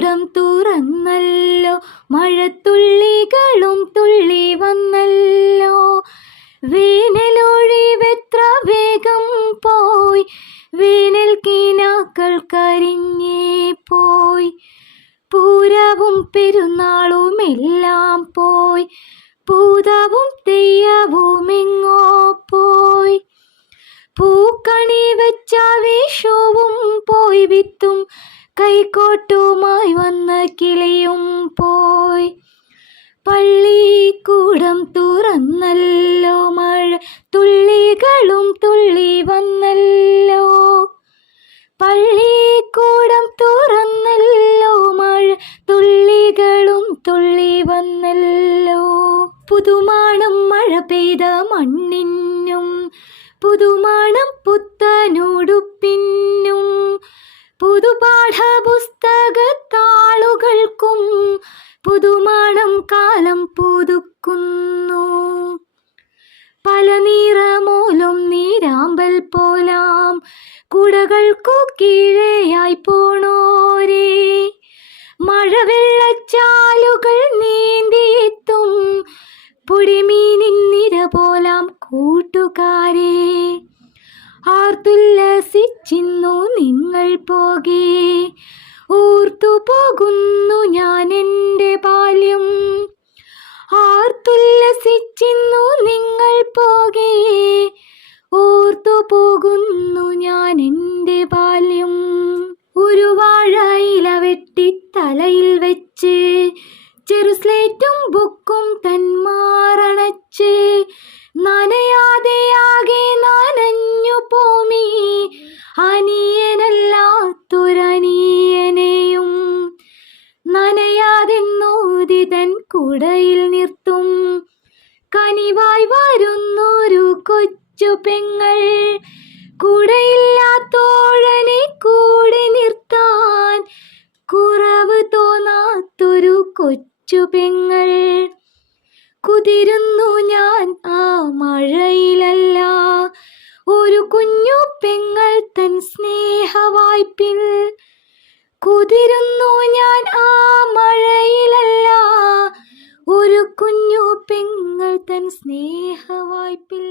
കൂടം തുറന്നല്ലോ, മഴത്തുള്ളികളും തുള്ളി വന്നല്ലോ. വേനലൊഴിവെത്ര വേഗം പോയി, വേനൽ കിനാക്കൾ കരിഞ്ഞേ പോയി. പൂരവും പെരുന്നാളുമെല്ലാം പോയി, പൂതവും തെയ്യവും എങ്ങോ പോയി. പൂക്കണി വെച്ച വിഷുവും പോയി, വിത്തും കൈക്കോട്ടുമായി വന്ന കിളിയും പോയി. പള്ളിക്കൂടം തുറന്നല്ലോ, മഴ തുള്ളികളും തുള്ളി വന്നല്ലോ. പള്ളിക്കൂടം തുറന്നല്ലോ, മഴ തുള്ളികളും തുള്ളി വന്നല്ലോ. പുതുമാണം മഴ പെയ്ത മണ്ണിനും, പുതുമാണം പുത്തനുടുപ്പിനും, പുതുപാഠപുസ്തകത്താളുകൾക്കും പുതുമാണം കാലം പുതുക്കുന്നു. പല നിറമോലും നീരാമ്പൽ പോലാം കുടകൾക്കു കീഴെയായി പോണോരേ, മഴവെള്ളച്ചാലുകൾ നീന്തിയെത്തും പൊടിമീനിൻ നിര പോലാം കൂട്ടുകാരെ. ആർത്തുല്ലസിച്ചിന്നു നിങ്ങൾ പോകെ, ഓർത്തു പോകുന്നു ഞാൻ എൻ്റെ ബാല്യം. ആർത്തുല്ലസിച്ചിന്നു നിങ്ങൾ പോകെ, ഓർത്തു പോകുന്നു ഞാൻ എൻ്റെ ബാല്യം. ഒരു വാഴയില വെട്ടി തലയിൽ വെച്ച്, ചെറുസ്ലേറ്റും ബുക്കും തന്മാറണച്ച്, നനയാതെയാകെ നനഞ്ഞു പോമി അനിയനല്ലാത്തൊരനിയനെയും. നനയാതെന്നൂതി തൻ കുടയിൽ നിർത്തും കനിവായി വരുന്നൊരു കൊച്ചു പെങ്ങൾ. കുടയില്ലാത്തോഴനെ കൂടെ നിർത്താൻ കുറവ് തോന്നാത്തൊരു കൊച്ചു പെങ്ങൾ. കുതിരുന്നു ഞാൻ ആ മഴയിലല്ല, ഒരു കുഞ്ഞു പെങ്ങൾ തൻ സ്നേഹവായ്പിൽ. കുതിരുന്നു ഞാൻ ആ മഴയിലല്ല, ഒരു കുഞ്ഞു പെങ്ങൾ തൻ സ്നേഹവായ്പിൽ.